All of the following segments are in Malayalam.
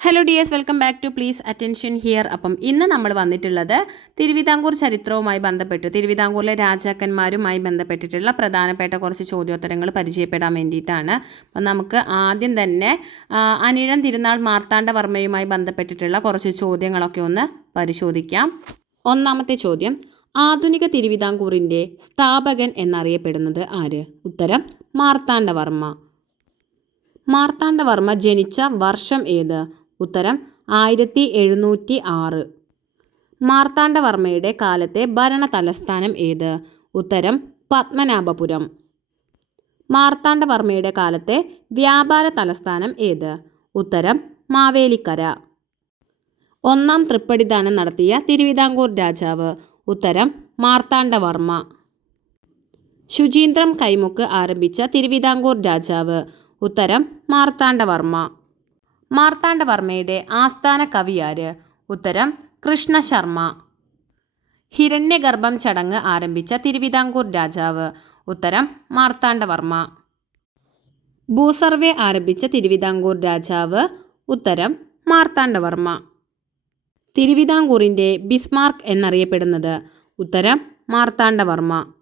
Hello dears welcome back to please attention here അപ്പം ഇന്ന് നമ്മൾ വന്നിട്ടുള്ളത് തിരുവിതാംകൂർ ചരിത്രവുമായി ബന്ധപ്പെട്ട് തിരുവിതാംകൂറിലെ രാജാക്കന്മാരുമായി ബന്ധപ്പെട്ടിട്ടുള്ള പ്രധാനപ്പെട്ട കുറച്ച് ചോദ്യോത്തരങ്ങൾ പരിചയപ്പെടാൻ വേണ്ടിയിട്ടാണ്. അപ്പം നമുക്ക് ആദ്യം തന്നെ അനിഴം തിരുനാൾ മാർത്താണ്ഡവർമ്മയുമായി ബന്ധപ്പെട്ടിട്ടുള്ള കുറച്ച് ചോദ്യങ്ങളൊക്കെ ഒന്ന് പരിശോധിക്കാം. ഒന്നാമത്തെ ചോദ്യം ആധുനിക തിരുവിതാംകൂറിന്റെ സ്ഥാപകൻ എന്നറിയപ്പെടുന്നത് ആര്? ഉത്തരം മാർത്താണ്ഡവർമ്മ. മാർത്താണ്ഡവർമ്മ ജനിച്ച വർഷം ഏത്? ഉത്തരം ആയിരത്തി എഴുന്നൂറ്റി ആറ് മാർത്താണ്ഡവർമ്മയുടെ കാലത്തെ ഭരണ തലസ്ഥാനം ഏത്? ഉത്തരം പത്മനാഭപുരം. മാർത്താണ്ഡവർമ്മയുടെ കാലത്തെ വ്യാപാര തലസ്ഥാനം ഏത്? ഉത്തരം മാവേലിക്കര. ഒന്നാം തൃപ്പടിദാനം നടത്തിയ തിരുവിതാംകൂർ രാജാവ്. ഉത്തരം മാർത്താണ്ഡവർമ്മ. ശുചീന്ദ്രം കൈമുക്ക് ആരംഭിച്ച തിരുവിതാംകൂർ രാജാവ്. ഉത്തരം മാർത്താണ്ഡവർമ്മ. മാർത്താണ്ഡവർമ്മയുടെ ആസ്ഥാന കവിയാര് ഉത്തരം കൃഷ്ണശർമ്മ ഹിരണ്യഗർഭം ചടങ്ങ് ആരംഭിച്ച തിരുവിതാംകൂർ രാജാവ്. ഉത്തരം മാർത്താണ്ഡവർമ്മ. ഭൂസർവേ ആരംഭിച്ച തിരുവിതാംകൂർ രാജാവ്. ഉത്തരം മാർത്താണ്ഡവർമ്മ. തിരുവിതാംകൂറിന്റെ ബിസ്മാർക്ക് എന്നറിയപ്പെടുന്നത് ഉത്തരം മാർത്താണ്ഡവർമ്മ.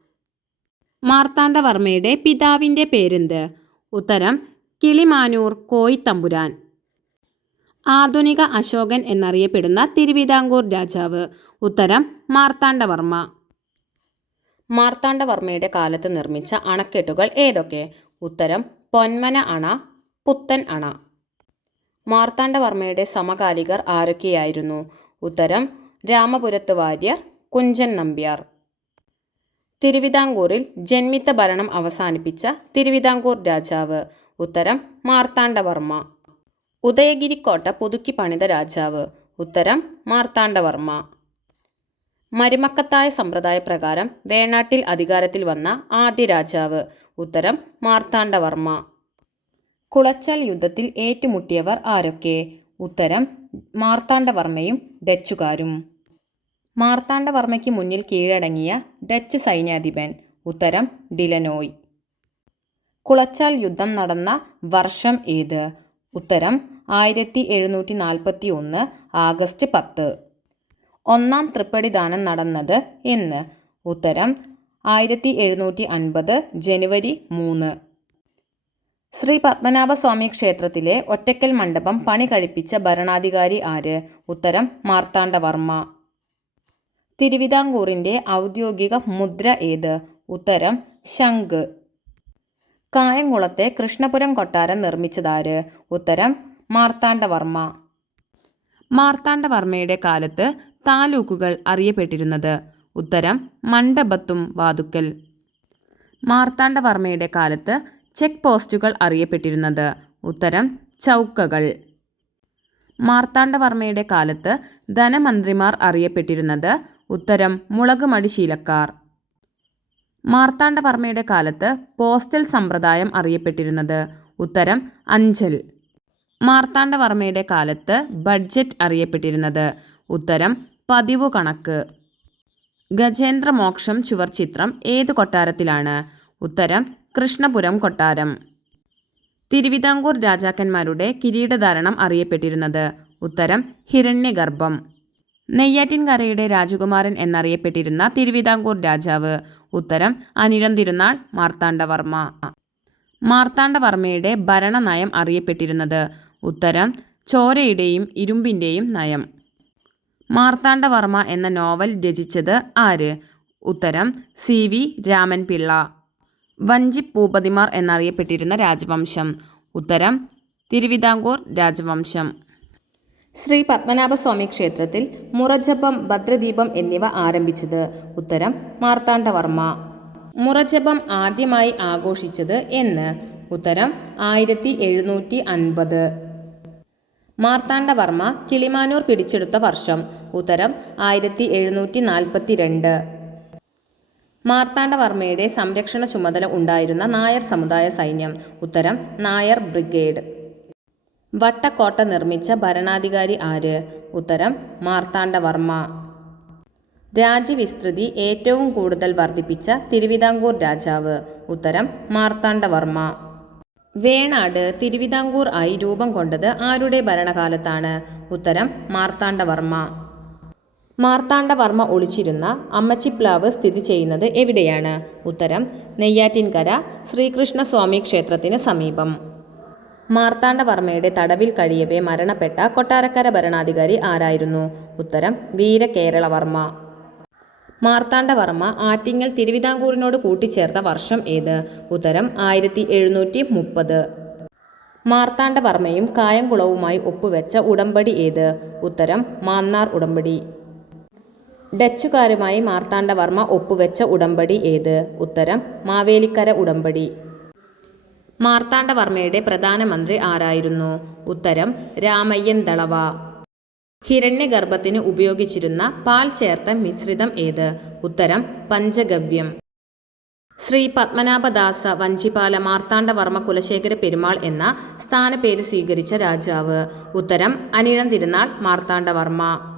മാർത്താണ്ഡവർമ്മയുടെ പിതാവിന്റെ പേരെന്ത്? ഉത്തരം കിളിമാനൂർ കോയിത്തമ്പുരാൻ. ആധുനിക അശോകൻ എന്നറിയപ്പെടുന്ന തിരുവിതാംകൂർ രാജാവ്. ഉത്തരം മാർത്താണ്ഡവർമ്മ. മാർത്താണ്ഡവർമ്മയുടെ കാലത്ത് നിർമ്മിച്ച അണക്കെട്ടുകൾ ഏതൊക്കെ? ഉത്തരം പൊന്മന അണ പുത്തൻ അണ. മാർത്താണ്ഡവർമ്മയുടെ സമകാലികർ ആരൊക്കെയായിരുന്നു? ഉത്തരം രാമപുരത്ത് വാര്യർ കുഞ്ചൻ നമ്പ്യാർ. തിരുവിതാംകൂറിൽ ജന്മിത്ത ഭരണം അവസാനിപ്പിച്ച തിരുവിതാംകൂർ രാജാവ്. ഉത്തരം മാർത്താണ്ഡവർമ്മ. ഉദയഗിരിക്കോട്ട പുതുക്കി പണിത രാജാവ്. ഉത്തരം മാർത്താണ്ഡവർമ്മ. മരുമക്കത്തായ സമ്പ്രദായ പ്രകാരം വേണാട്ടിൽ അധികാരത്തിൽ വന്ന ആദ്യ രാജാവ്. ഉത്തരം മാർത്താണ്ഡവർമ്മ. കുളച്ചൽ യുദ്ധത്തിൽ ഏറ്റുമുട്ടിയവർ ആരൊക്കെ? ഉത്തരം മാർത്താണ്ഡവർമ്മയും ഡച്ചുകാരും. മാർത്താണ്ഡവർമ്മയ്ക്ക് മുന്നിൽ കീഴടങ്ങിയ ഡച്ച് സൈന്യാധിപൻ. ഉത്തരം ഡിലനോയ്. കുളച്ചാൽ യുദ്ധം നടന്ന വർഷം ഏത്? ഉത്തരം ആയിരത്തി എഴുന്നൂറ്റി നാൽപ്പത്തി ഒന്ന് ആഗസ്റ്റ് പത്ത്. ഒന്നാം തൃപ്പടിദാനം നടന്നത് എന്ന്. ഉത്തരം ആയിരത്തി എഴുന്നൂറ്റി അൻപത് ജനുവരി മൂന്ന്. ശ്രീ പത്മനാഭസ്വാമി ക്ഷേത്രത്തിലെ ഒറ്റക്കൽ മണ്ഡപം പണി കഴിപ്പിച്ച ഭരണാധികാരി ആര്? ഉത്തരം മാർത്താണ്ഡവർമ്മ. തിരുവിതാംകൂറിന്റെ ഔദ്യോഗിക മുദ്ര ഏത്? ഉത്തരം ശംഖ്. കായംകുളത്തെ കൃഷ്ണപുരം കൊട്ടാരം നിർമ്മിച്ചതാര്? ഉത്തരം മാർത്താണ്ഡവർമ്മ. മാർത്താണ്ഡവർമ്മയുടെ കാലത്ത് താലൂക്കുകൾ അറിയപ്പെട്ടിരുന്നത്. ഉത്തരം മണ്ഡപത്തും വാതുക്കൽ. മാർത്താണ്ഡവർമ്മയുടെ കാലത്ത് ചെക്ക് പോസ്റ്റുകൾ അറിയപ്പെട്ടിരുന്നത്. ഉത്തരം ചൗക്കകൾ. മാർത്താണ്ഡവർമ്മയുടെ കാലത്ത് ധനമന്ത്രിമാർ അറിയപ്പെട്ടിരുന്നത് ഉത്തരം മുളകുമടി ശീലക്കാർ. മാർത്താണ്ഡവർമ്മയുടെ കാലത്ത് പോസ്റ്റൽ സമ്പ്രദായം അറിയപ്പെട്ടിരുന്നത്. ഉത്തരം അഞ്ചൽ. മാർത്താണ്ഡവർമ്മയുടെ കാലത്ത് ബഡ്ജറ്റ് അറിയപ്പെട്ടിരുന്നത്. ഉത്തരം പതിവു കണക്ക്. ഗജേന്ദ്രമോക്ഷം ചുവർച്ചിത്രം ഏതു കൊട്ടാരത്തിലാണ്? ഉത്തരം കൃഷ്ണപുരം കൊട്ടാരം. തിരുവിതാംകൂർ രാജാക്കന്മാരുടെ കിരീടധാരണം അറിയപ്പെട്ടിരുന്നത്. ഉത്തരം ഹിരണ്യഗർഭം. നെയ്യാറ്റിൻകരയുടെ രാജകുമാരൻ എന്നറിയപ്പെട്ടിരുന്ന തിരുവിതാംകൂർ രാജാവ്. ഉത്തരം അനിഴം തിരുനാൾ മാർത്താണ്ഡവർമ്മ. മാർത്താണ്ഡവർമ്മയുടെ ഭരണനയം അറിയപ്പെട്ടിരുന്നത്. ഉത്തരം ചോരയുടെയും ഇരുമ്പിന്റെയും നയം. മാർത്താണ്ഡവർമ്മ എന്ന നോവൽ രചിച്ചത് ആര്? ഉത്തരം സി. വി. രാമൻ പിള്ള വഞ്ചിപ്പൂപതിമാർ എന്നറിയപ്പെട്ടിരുന്ന രാജവംശം. ഉത്തരം തിരുവിതാംകൂർ രാജവംശം. ശ്രീ പത്മനാഭസ്വാമി ക്ഷേത്രത്തിൽ മുറജപം ഭദ്രദീപം എന്നിവ ആരംഭിച്ചത് ഉത്തരം മാർത്താണ്ഡവർമ്മ. മുറജപം ആദ്യമായി ആഘോഷിച്ചത് എന്ന് ഉത്തരം ആയിരത്തി എഴുന്നൂറ്റി അൻപത് മാർത്താണ്ഡവർമ്മ കിളിമാനൂർ പിടിച്ചെടുത്ത വർഷം ഉത്തരം ആയിരത്തി എഴുന്നൂറ്റി നാൽപ്പത്തി രണ്ട് മാർത്താണ്ഡവർമ്മയുടെ സംരക്ഷണ ചുമതല ഉണ്ടായിരുന്ന നായർ സമുദായ സൈന്യം ഉത്തരം നായർ ബ്രിഗേഡ്. വട്ടക്കോട്ട നിർമ്മിച്ച ഭരണാധികാരി ആര്? ഉത്തരം മാർത്താണ്ഡവർമ്മ. രാജ്യവിസ്തൃതി ഏറ്റവും കൂടുതൽ വർദ്ധിപ്പിച്ച തിരുവിതാംകൂർ രാജാവ്. ഉത്തരം മാർത്താണ്ഡവർമ്മ. വേണാട് തിരുവിതാംകൂർ ആയി രൂപം കൊണ്ടത് ആരുടെ ഭരണകാലത്താണ്? ഉത്തരം മാർത്താണ്ഡവർമ്മ. മാർത്താണ്ഡവർമ്മ ഒളിച്ചിരുന്ന അമ്മച്ചിപ്ലാവ് സ്ഥിതി ചെയ്യുന്നത് എവിടെയാണ്? ഉത്തരം നെയ്യാറ്റിൻകര ശ്രീകൃഷ്ണസ്വാമി ക്ഷേത്രത്തിന് സമീപം. മാർത്താണ്ഡവർമ്മയുടെ തടവിൽ കഴിയവേ മരണപ്പെട്ട കൊട്ടാരക്കര ഭരണാധികാരി ആരായിരുന്നു? ഉത്തരം വീരകേരളവർമ്മ. മാർത്താണ്ഡവർമ്മ ആറ്റിങ്ങൽ തിരുവിതാംകൂറിനോട് കൂട്ടിച്ചേർത്ത വർഷം ഏത്? ഉത്തരം ആയിരത്തി എഴുന്നൂറ്റി മുപ്പത് മാർത്താണ്ഡവർമ്മയും കായംകുളവുമായി ഒപ്പുവെച്ച ഉടമ്പടി ഏത്? ഉത്തരം മാന്നാർ ഉടമ്പടി. ഡച്ചുകാരുമായി മാർത്താണ്ഡവർമ്മ ഒപ്പുവെച്ച ഉടമ്പടി ഏത്? ഉത്തരം മാവേലിക്കര ഉടമ്പടി. മാർത്താണ്ഡവർമ്മയുടെ പ്രധാനമന്ത്രി ആരായിരുന്നു? ഉത്തരം രാമയ്യൻ ദളവ. ഹിരണ്യഗർഭത്തിന് ഉപയോഗിച്ചിരുന്ന പാൽ ചേർത്ത മിശ്രിതം ഏത്? ഉത്തരം പഞ്ചഗവ്യം. ശ്രീ പത്മനാഭദാസ വഞ്ചിപാല മാർത്താണ്ഡവർമ്മ കുലശേഖര പെരുമാൾ എന്ന സ്ഥാനപ്പേര് സ്വീകരിച്ച രാജാവ്. ഉത്തരം അനിഴം തിരുനാൾ മാർത്താണ്ഡവർമ്മ.